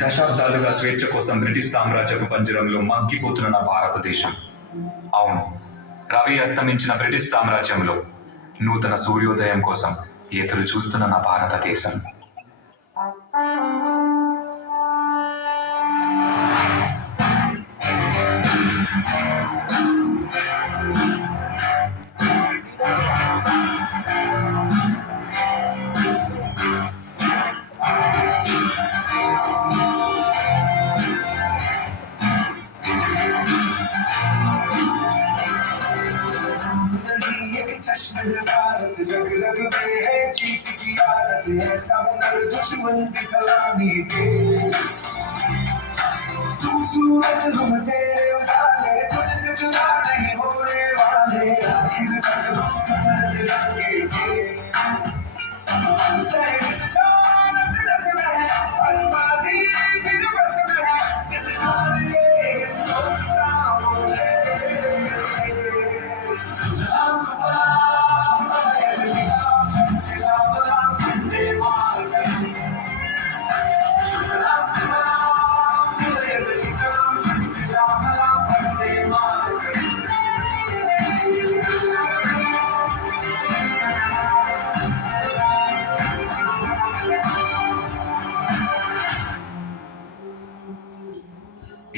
దశాబ్దాలుగా స్వేచ్ఛ కోసం బ్రిటిష్ సామ్రాజ్యపు పంజరంలో మగ్గిపోతున్న నా భారతదేశం. అవును, రవి అస్తమించిన బ్రిటిష్ సామ్రాజ్యంలో నూతన సూర్యోదయం కోసం ఎదురు చూస్తున్న నా భారతదేశం. भारत रग रग में है जीत की आदत है, सामने दुश्मन की सलामी दे। तू सूरज हम तेरे उजाले, तुझसे जुदा नहीं होने वाले, आखिर तक हम सफर दिलाएंगे। जय जान से दस में है, हर बाजी फिर बस में है, इंतजार के दोस्ता बोले। सलाम सलाम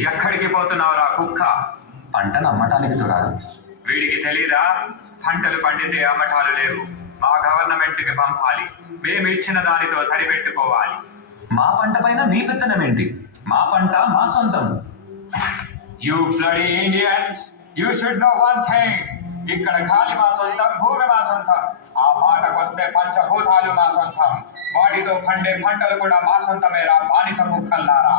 ఎక్కడికి పోతున్నావురా కుక్క? పంట నమ్మటానికి తురా. వీడికి తెలీదా? పంటలు పండితే అమ్మటాలు లేవు, మా గవర్నమెంట్కి పంపాలి, మేము ఇచ్చిన దానితో సరిపెట్టుకోవాలి. మా పంట పైన మీ పెత్తనం ఏంటి? మా పంట మా సొంతం. You bloody Indians, you should know one thing. ఇక్కడ గాలి మా సొంతం, భూమి మా సొంతం, ఆ మాటకొస్తే పంచభూతాలు మా సొంతం, వాటితో పండే పంటలు కూడా మా సొంతమేరా బానిస కుక్కల్లారా.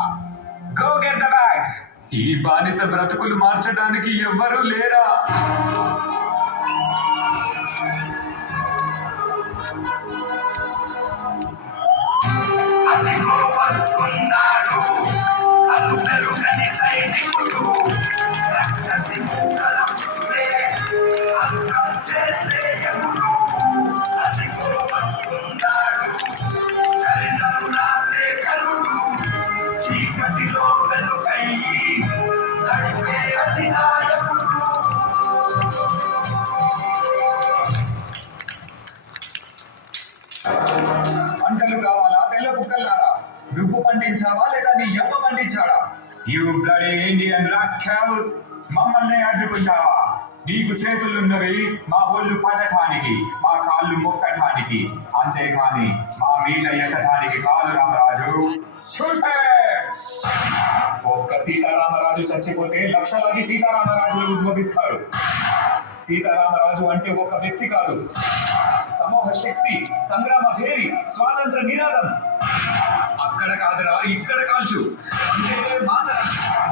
Go get the bags. ఈ బానిస బ్రతుకులు మార్చడానికి ఎవ్వరూ లేరా? అదిగో వస్తున్నాడు అలుపెరుగని సైనికుడు, రక్కసి మూకల ముసురే అంతం చేసే యముడు. అదిగో వస్తున్నాడు చరితలు రాసే కరుడు, చీకటిలో వెలుగై నడిపే అధినాయకుడు. పంటలు కావాలా తెల్ల కుక్కల్లారా? నువ్వు పండించావా లేదా నీ ఎవ్వ పండించాడా? యూ బ్లడీ ఇండియన్ రాస్కెల్, మమ్మల్ని అడ్డుకుంటావా? నీకు చేతులున్నవి మా ఒళ్ళు పట్టటానికి, మా కాళ్ళు మొక్కటానికి, అంతేకాని మా మీద ఎక్కటానికి కాదు రామరాజు. ఒక్క సీతారామరాజు చచ్చిపోతే లక్షలాది సీతారామరాజులు ఉద్భవిస్తారు. సీతారామరాజు అంటే ఒక వ్యక్తి కాదు, సమూహ శక్తి, సంగ్రామ భేరి, స్వాతంత్ర నినాదం. అక్కడ కాదురా, ఇక్కడ కాల్చు. వందే మాతరం,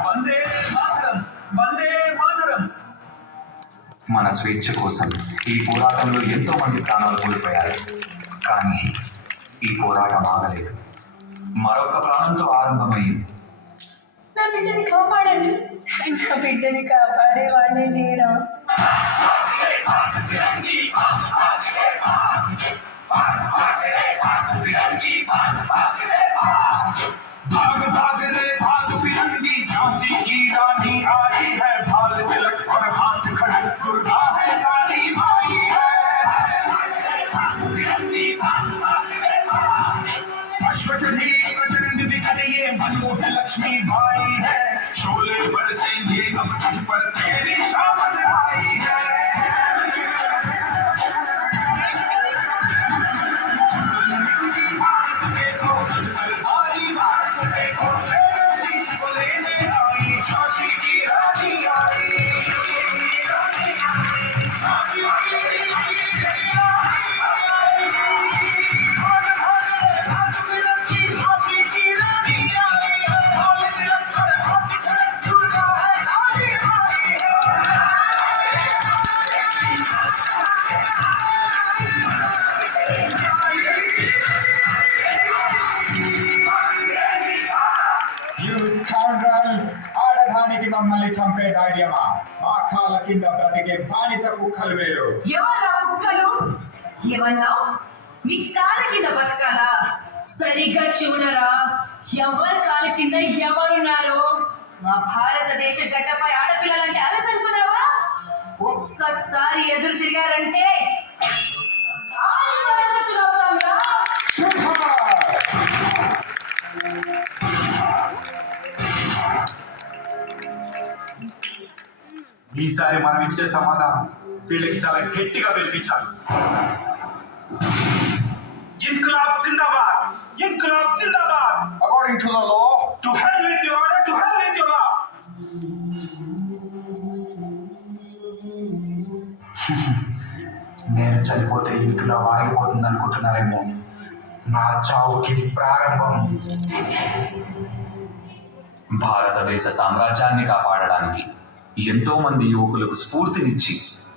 వందే మాతరం, వందే మాతరం. మన స్వేచ్ఛ కోసం ఈ పోరాటంలో ఎంతో మంది ప్రాణాలు కోల్పోయారు. కానీ ఈ పోరాటం ఆగలేదు, మరొక ప్రాణంతో ఆరంభమైంది. నా బిడ్డని కాపాడండి, నా బిడ్డని కాపాడే వాళ్ళే లేరా? भाग भाग रे भाग फिरंगी, झांसी की रानी आई है, भाल तिलक और हाथ खड़े दुर्गा है काली माई है। अश्व चढ़ी प्रचंड विकट ये मनमोह लक्ष्मी बाई है, शोले बरसेंगे अब तुझ पर तेरी शामत आई है। ఆడడానికి మమ్మల్ని చంపే ధైర్యమా? మా కాళ్ళ కింద బ్రతికే బానిస కుక్కలు వేరు. ఎవరా కుక్కలు? ఏమన్నా మీ కాళ్ళ కింద బతకాలా? సరిగ్గా చూడరా, ఎవరి కాలు కింద ఎవరున్నారు? మా భారతదేశ గడ్డపై ఆడపిల్లలంటే అలసనుకున్నావా? ఒక్కసారి ఎదురు తిరిగారంటే ఆదివాసీలవుతాంరా. ఈసారి మనం ఇచ్చే సమాధానం వీళ్ళకి చాలా గట్టిగా వినిపించాలి. ఇన్క్లాబ్ జిందాబాద్, ఇన్క్లాబ్ జిందాబాద్. According to the law, to hell with your order, to hell with your law. నేను చనిపోతే ఇన్క్లాబ్ ఆగిపోతుంది అనుకుంటున్నారేమో. నా చావుకి ఇది ప్రారంభం. భారతదేశ సామ్రాజ్యాన్ని కాపాడడానికి ఎంతో మంది యువకులకు స్ఫూర్తినిచ్చి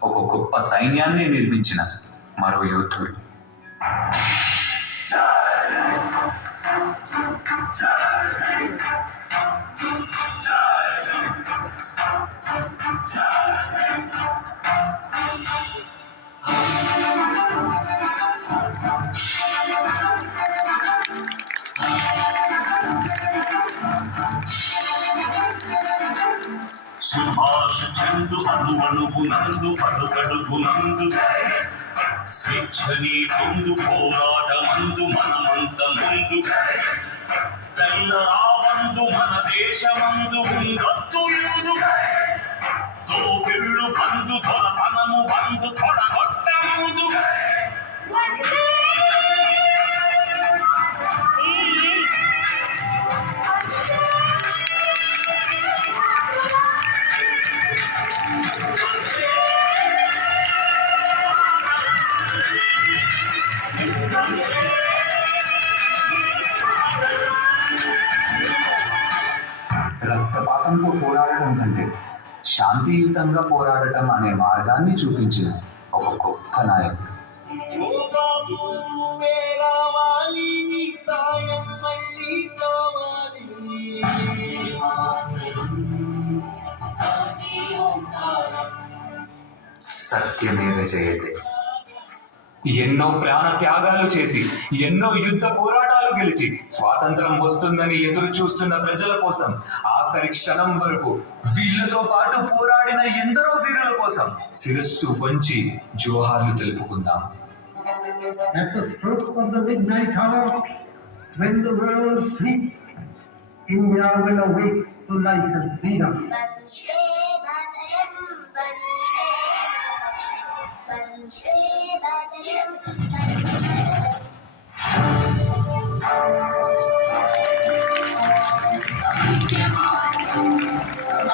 ఒక గొప్ప సైన్యాన్ని నిర్మించిన మరో యోధుడు. సుభాష్ చందు అణువణువునందు అడుగడుగునందు స్వేచ్ఛని పొందు పోరాటమందు మనమంత ముందు తెల్లరాబందు మన దేశమందు ఉండొద్దు యూదు తోపిళ్ళు బందు దొరతనము బందు తొడగొట్ట ముందు రక్తపాతంతో పోరాడటం కంటే శాంతియుతంగా పోరాడటం అనే మార్గాన్ని చూపించిన ఒక గొప్ప నాయకుడు. సత్యమేవ జయతే. ఎన్నో ప్రాణ త్యాగాలు చేసి ఎన్నో యుద్ధ పోరాటాలు గెలిచి స్వాతంత్రం వస్తుందని ఎదురు చూస్తున్న ప్రజల కోసం ఆఖరి క్షణం వరకు వీళ్ళతో పాటు పోరాడిన ఎందరో వీరుల కోసం శిరస్సు వంచి జోహార్లు తెలుపుకుందాం. At the stroke of the midnight hour, when the world sleeps, India will awake to life and freedom.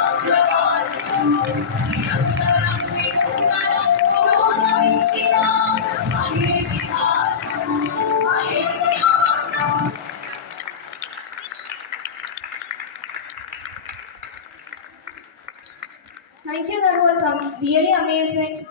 Vande Mataram, Vande Mataram, Thank you, that was really amazing.